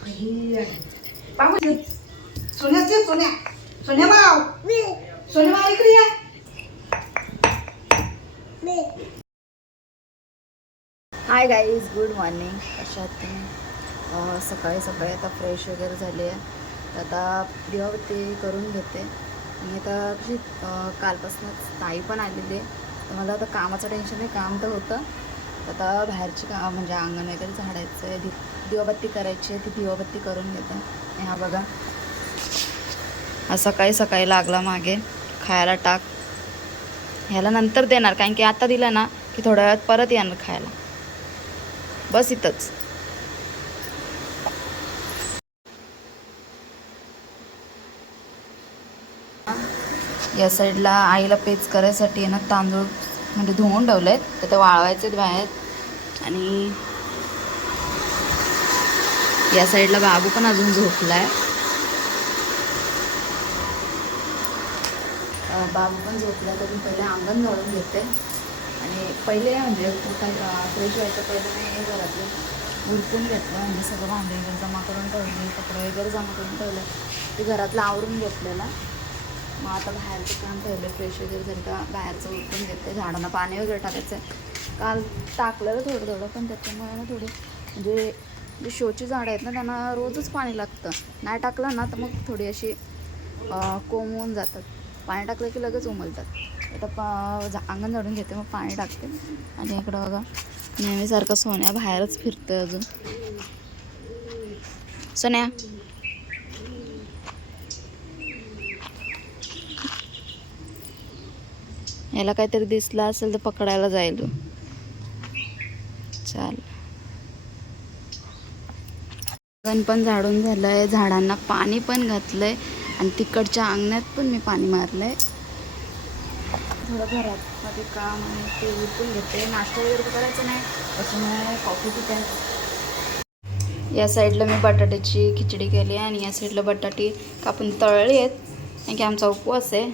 बाबू सोन्या सोन्या सोन्या भाव सोन्या भाव इकडे या. Hi guys, good morning. कशा आहात तुम्ही? सकाळी सकाळी आता फ्रेश वगैरे झाले आहे. आता दिवाबत्ती करून घेते. आणि आता कशी कालपासूनच ताई पण आलेली आहे, तर मला आता कामाचं टेन्शन नाही. काम तर होतं, आता बाहेरची काम म्हणजे अंगण वगैरे झाडायचं आहे, दिवाबत्ती करायची आहे, ती दिवाबत्ती करून घेते. आणि हा बघा, हा सकाळी सकाळी लागला मागे, खायला टाक. ह्याला नंतर देणार, कारण की आता दिलं ना की थोड्या वेळात परत येणार खायला. बस इथंच. या साईडला आईला पेच करायसाठी आहे ना तांदूळ म्हणजे धुवून ठेवले आहेत, तर ते वाळवायचे बाहेर. आणि या साईडला बाबू पण अजून झोपला आहे. बाबू पण झोपला, तर मी पहिले अंगण झाडून घेते. आणि पहिले म्हणजे फ्रेश व्हायचं पहिले मी हे घरातले उरकून घेतलं, म्हणजे सगळं भांडे वगैरे जमा करून ठेवले, कपडे वगैरे जमा करून ठेवले, ते घरातलं आवरून घेतलेलं. मग आता बाहेरचं काम ठेवलं, फ्रेश वगैरे झालं का बाहेरचं उरकून घेते. झाडांना पाणी वगैरे टाकायचं आहे. काल टाकलेलं थोडं थोडं, पण त्याच्यामुळे ना थोडी म्हणजे जी शोची झाडं आहेत ना, त्यांना रोजच पाणी लागतं. नाही टाकलं ना तर मग थोडी अशी कोंबून जातात. पाणी टाकलं की लगेच उमलतात. आता अंगण झाडून घेते, मग पाणी टाकते. आणि इकडं बघा, नेहमीसारखं सोन्या बाहेरच फिरतोय अजून. सोन्या, याला काहीतरी दिसलं असेल तर पकडायला जाईल. चाल, अंगण पण झाडून झालंय, झाडांना पाणी पण घातलंय, आणि तिकडच्या अंगणात पण मी पाणी मारलंय. थोडं घरात मध्ये काम आणि ते उरकून घेते. नाश्ता वगैरे करायचं नाही, त्याच्यामुळे कॉफी पिते. या साईडला मी बटाट्याची खिचडी केली आहे, आणि या साईडला बटाटी कापून तळली आहेत, कारण की आमचा उपवास आहे.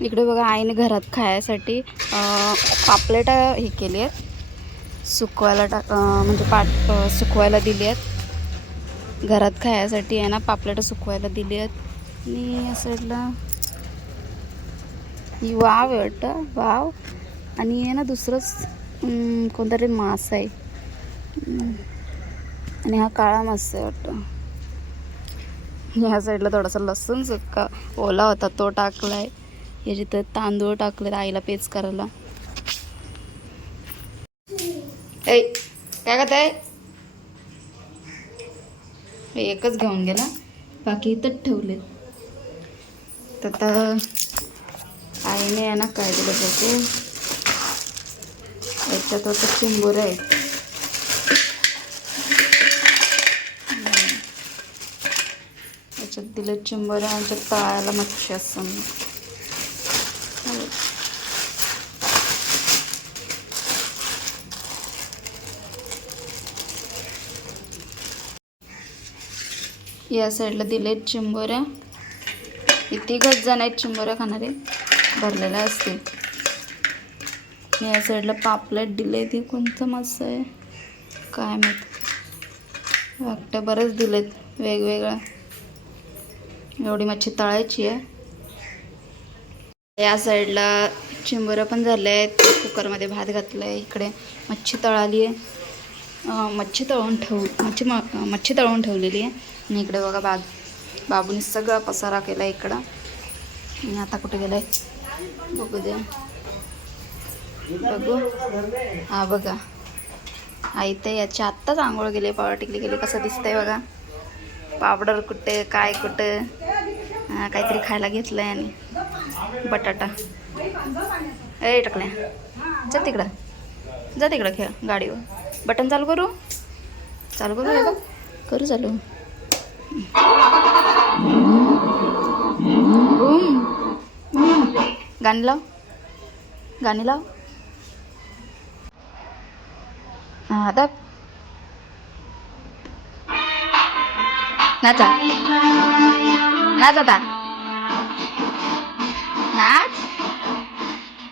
इकडे बघा, आईने घरात खायसाठी पापलेट हे केली आहेत, सुकवायला म्हणजे सुकवायला दिली आहेत. घरात खायसाठी आहे ना, पापलेट सुकवायला दिली आहेत. आणि या साईडला ही वाव आहे वाटतं, वाव. आणि आहे ना दुसरंच कोणतरी मास आहे, आणि हा काळा मासा आहे वाटतं. ह्या साईडला थोडासा लसूण सुक्का ओला होता तो टाकलाय. हे जिथं तांदूळ टाकले आईला पेच करायला. ऐ काय करत आहे? एकच घेऊन गेला, बाकी इथंच ठेवले. तर आईने आहे ना काय दिलं बघू, याच्यात होतं चिंबोरं आहे. याच्यात दिले चिंबोरं, आणि तळायला मच्छी असं. या साईडला दिले चिंबोऱ्या. इथे घट जण आहेत चिंबोऱ्या खाणारे, भरलेल्या असतील. या साईडला पापलेट दिले. ते कोणतं मासा आहे काय माहीत, वाटतं बरेच दिलेत वेगवेगळ्या. एवढी मच्छी तळायची आहे. या साईडला चिंबोऱ्या पण झाल्या आहेत, कुकरमध्ये भात घातला आहे. इकडे मच्छी तळाली आहे, मच्छी तळून ठेवलेली आहे. आणि इकडे बघा बाबूने सगळा पसारा केला इकडं. आणि आता कुठे गेलाय बघू दे, बघू. हा बघा, आई तर याची आत्ताच आंघोळ गेली, पावडर टिकली गेली. कसं दिसतंय बघा, पावडर कुठे काय कुठं. काहीतरी खायला घेतलंय. आणि बटाटा ए टाकल्या. जा तिकडं खेळ गाडीवर. बटन चालू करू करू चालू. गाणी लाव. हां दाब. नाच आता, नाच.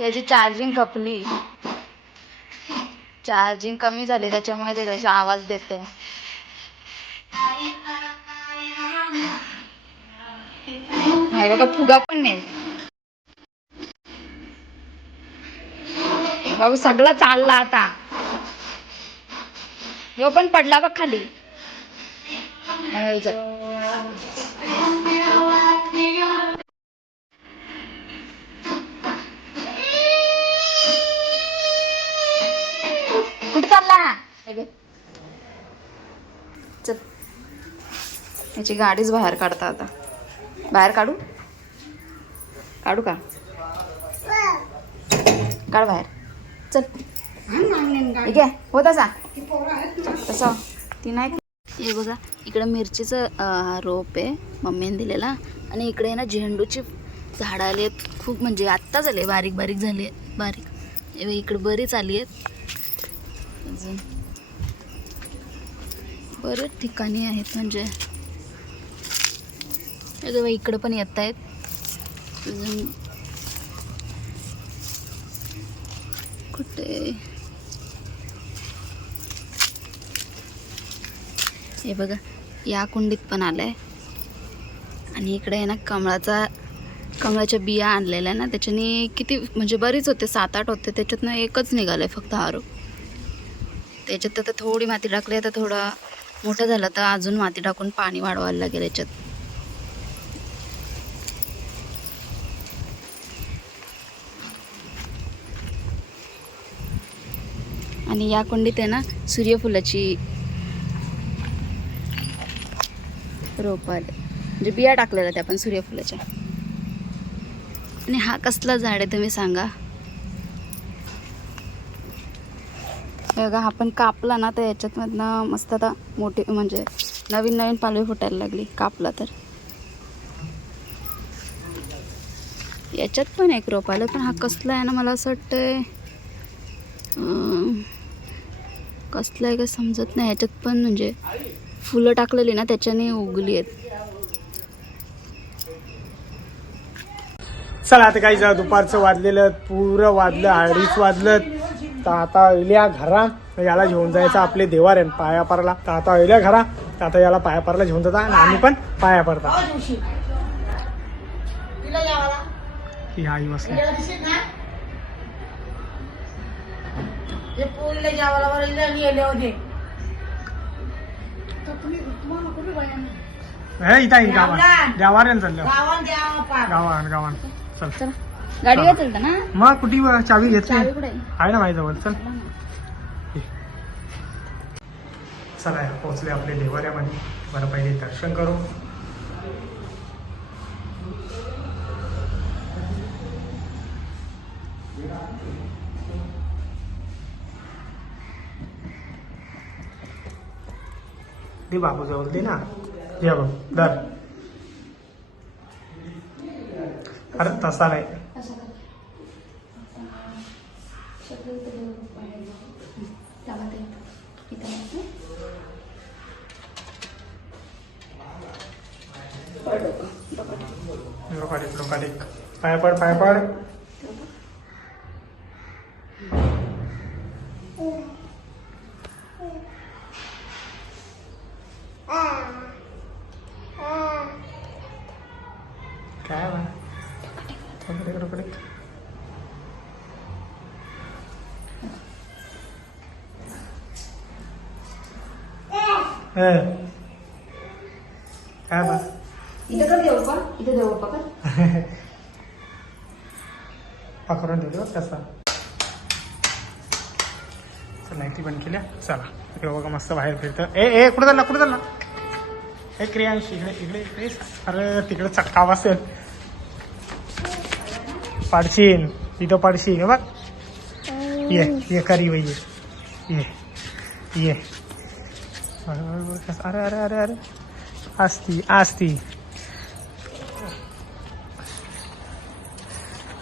याची चार्जिंग खपली. चार्जिंग कमी झाली त्याच्यामुळे ते तसे आवाज देते. नाही बघा फुगा पण नाही. बाबू सगळं चालला आता. ह्यो पण पडला बघ खाली. कुठे चालला? चल याची गाडीच बाहेर काढता आता. बाहेर काढू काढू का? काढ बाहेर. चल ठीक आहे हो तसा तसा ती नाही. हे बघा इकडं मिरचीचं रोप आहे मम्मीने दिलेला आणि इकडे ना झेंडूची झाडं आली आहेत खूप, म्हणजे आत्ताच आले बारीक बारीक झाली आहेत बारीक. हे इकडे बरीच आली आहेत अजून बरेच ठिकाणी आहेत म्हणजे इकडं पण येत आहेत अजून. कुठे हे बघा या कुंडीत पण आलंय आणि इकडे आहे ना कमळाच्या बिया आणलेल्या ना त्याच्याने किती म्हणजे बरीच होते 7-8 होते त्याच्यातनं एकच निघालंय फक्त हारो. त्याच्यात आता थोडी माती टाकली आता थोडं मोठं झालं तर अजून माती टाकून पाणी वाढवायला लागेल याच्यात. आणि या कुंडीत आहे ना सूर्यफुलाची रोप आले म्हणजे बिया टाकलेल्या त्या पण सूर्यफुलाच्या. आणि हा कसला झाड आहे तुम्ही सांगा. बघा हा पण कापला ना तर याच्यातमधनं मस्त आता मोठी म्हणजे नवीन नवीन पालवी फुटायला लागली कापला तर. याच्यात पण एक रोप आलं पण हा कसला आहे ना मला असं वाटतंय कसलं आहे का समजत नाही. ह्याच्यात पण म्हणजे फुलं टाकलेली ना त्याच्याने उगली आहेत. चला आता काही दुपारचं वाजलेलं पुरं वाजलं 2:30 वाजलं तर आता अहिल्या घरा याला घेऊन जायचं आपले देवार आहे पाया पारला. तर आता अहिल्या घरा तर आता याला पाया पारला घेऊन जाता आणि आम्ही पण पाया पडता. ही आई बसली इथं येईल गावात देवाऱ्यानं चाललं गावान चल. चला गाडीवर चालतं ना मग कुठे चावी घेतली चावी कुठे आहे ना माझ्याजवळ. चल चला पोहोचले आपले देवाऱ्यामध्ये. बरं पहिले दर्शन करू. दे बाबू जवळ दे ना. या बघ दर. अरे तसा नाही लोकाडिक पाया पड पाया पड. काय काय बा इथं का देऊ का इथं देऊ का पकडून ठेवतो कसा. लाईटी बंद केल्या. चला इकडे बघा मस्त बाहेर फिरतं. ए कुठं चालला ए क्रियांश इकडे इकडे इकडे. अरे तिकडे चक्का बसेल पाडशीन तिथं पाडशीन बघ. ये करी बाई ये. अरे अरे अरे अरे आस्ती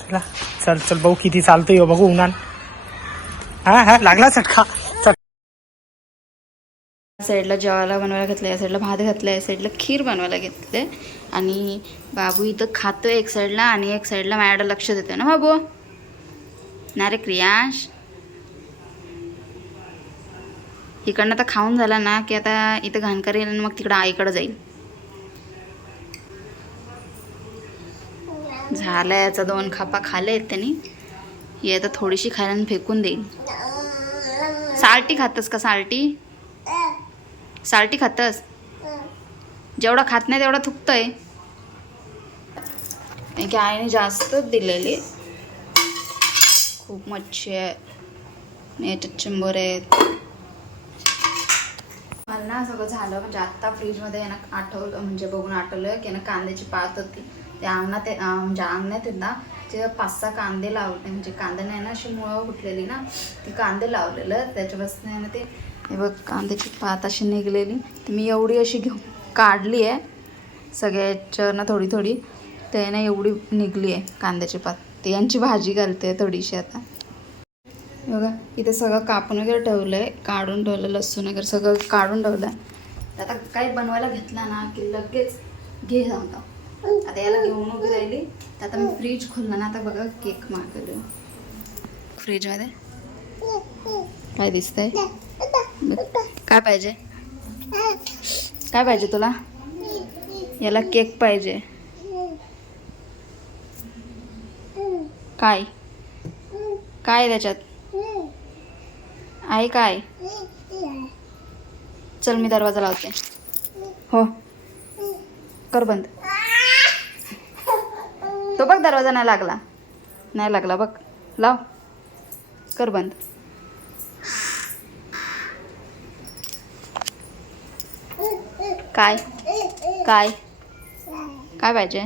चला चल भाऊ किती चालतोय बघू उन्हान. हा लागला चटका. साईडला जेवायला बनवायला घेतलं, या साईडला भात घातला, या साईडला खीर बनवायला घेतले. आणि बाबू इथं खातोय एक साईडला आणि एक साईडला माझ्याकडे लक्ष देतोय ना बाबू. ना रे क्रियांश इकडनं आता खाऊन झाला ना की आता इथं घाण करेल आणि मग तिकडं आईकडे जाईल. झालं याचा 2 खापा खाल्ले आहेत त्यांनी. ही आता थोडीशी खायला आणि फेकून देईल. साल्टी खातस का साल्टी? साल्टी खातस? जेवढा खात नाही तेवढा थुकतंय. कारण की आईने जास्तच दिलेली. खूप मच्छी आहे, याच्यात चिंबोर आहेत. मला ना सगळं झालं म्हणजे आत्ता फ्रीजमध्ये ना आठवलं, म्हणजे बघून आठवलं की ना कांद्याची पात होती. त्या अंगणात म्हणजे अंगणात आहेत ना ते 5-6 कांदे लावले. म्हणजे कांद्याने ना अशी मुळं फुटलेली ना, ती कांदे लावलेलं. त्याच्यापासून आहे ना ते हे बघ कांद्याची पात अशी निघलेली. ती मी एवढी अशी घेऊन काढली आहे सगळ्याच्या ना थोडी थोडी. ते ना एवढी निघली आहे कांद्याची पात. ते यांची भाजी घालते थोडीशी आता. बघा इथे सगळं कापून वगैरे ठेवलं आहे, काढून ठेवलं, लसूण वगैरे सगळं काढून ठेवलं आहे. आता काही बनवायला घेतला ना की लगेच घे सांगतो. आता याला घेऊन उभी राहिली. तर आता मी फ्रीज खोललं ना, आता बघा केक मागवलं फ्रीजमध्ये. काय दिसतंय? काय पाहिजे? काय पाहिजे तुला? याला केक पाहिजे. काय काय त्याच्यात आहे? काय? चल मी दरवाजा लावते. हो कर बंद. तो बघ दरवाजा नाही लागला, नाही लागला बघ. लाव, कर बंद. काय काय काय पाहिजे?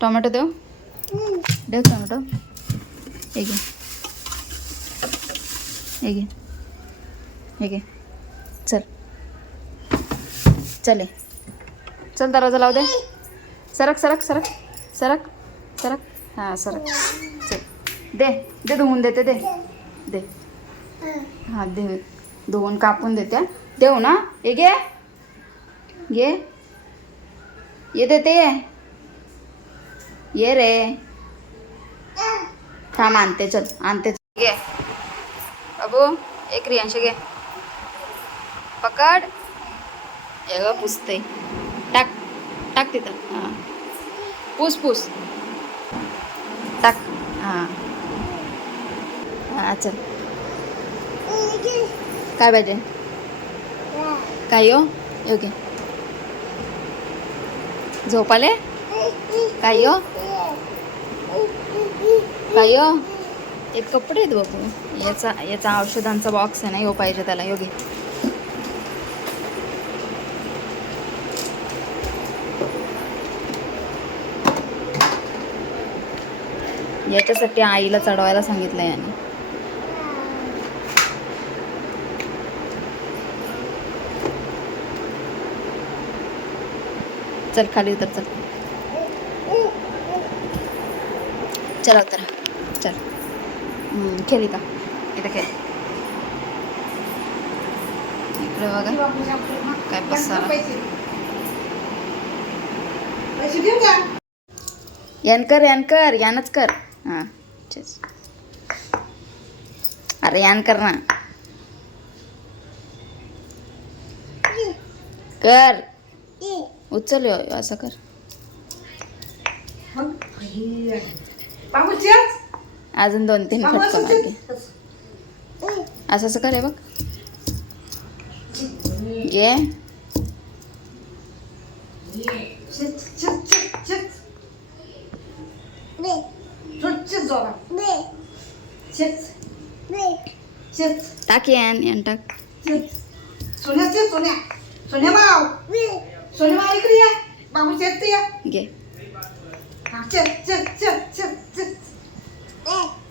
टोमॅटो देऊ? देऊ टोमॅटो? हे घे, हे घे, हे घे. चल चल ये. चल दरवाजा लाव दे. सरक सरक सरक सरक सरक. हां सरक. चल दे दे धुवून देते. दे दे. हां दे धुवून कापून देते. देऊ ना? हे घे घे. ये देते. ये रे. थांब आणते. चल आणते. घे बाबू. एक रियांश घे. पकड. हे ग पुसते. टाक टाक तिथं. हां पूस पूस. टाक. हां हां चल. काय पाहिजे? काय हो? ओके झोपाले? काय हो? काय हो? एक कपडे आहेत बापू. याचा औषधांचा बॉक्स आहे ना, यो पाहिजे त्याला. योगी याच्यासाठी आईला चढवायला सांगितलं याने. चल खाली उतर. चल चला उतर. चल खेळ का इथं खेळ. इकडे बघा काय पसारा. पैसे देऊ का? यान कर यानच कर. हां चेस. अरे यान कर ना. कर. उचल यो असं कर. बाबू चेस. अजून 2-3 फटका मारते. असं असं कर. हे बघ घे. टाक यान टाक. सोन्या चेस. सोन्या सोन्या भाऊ. सोन्या भाऊ इकडे या. बाबू चेस या. घे. चल चल चल चल.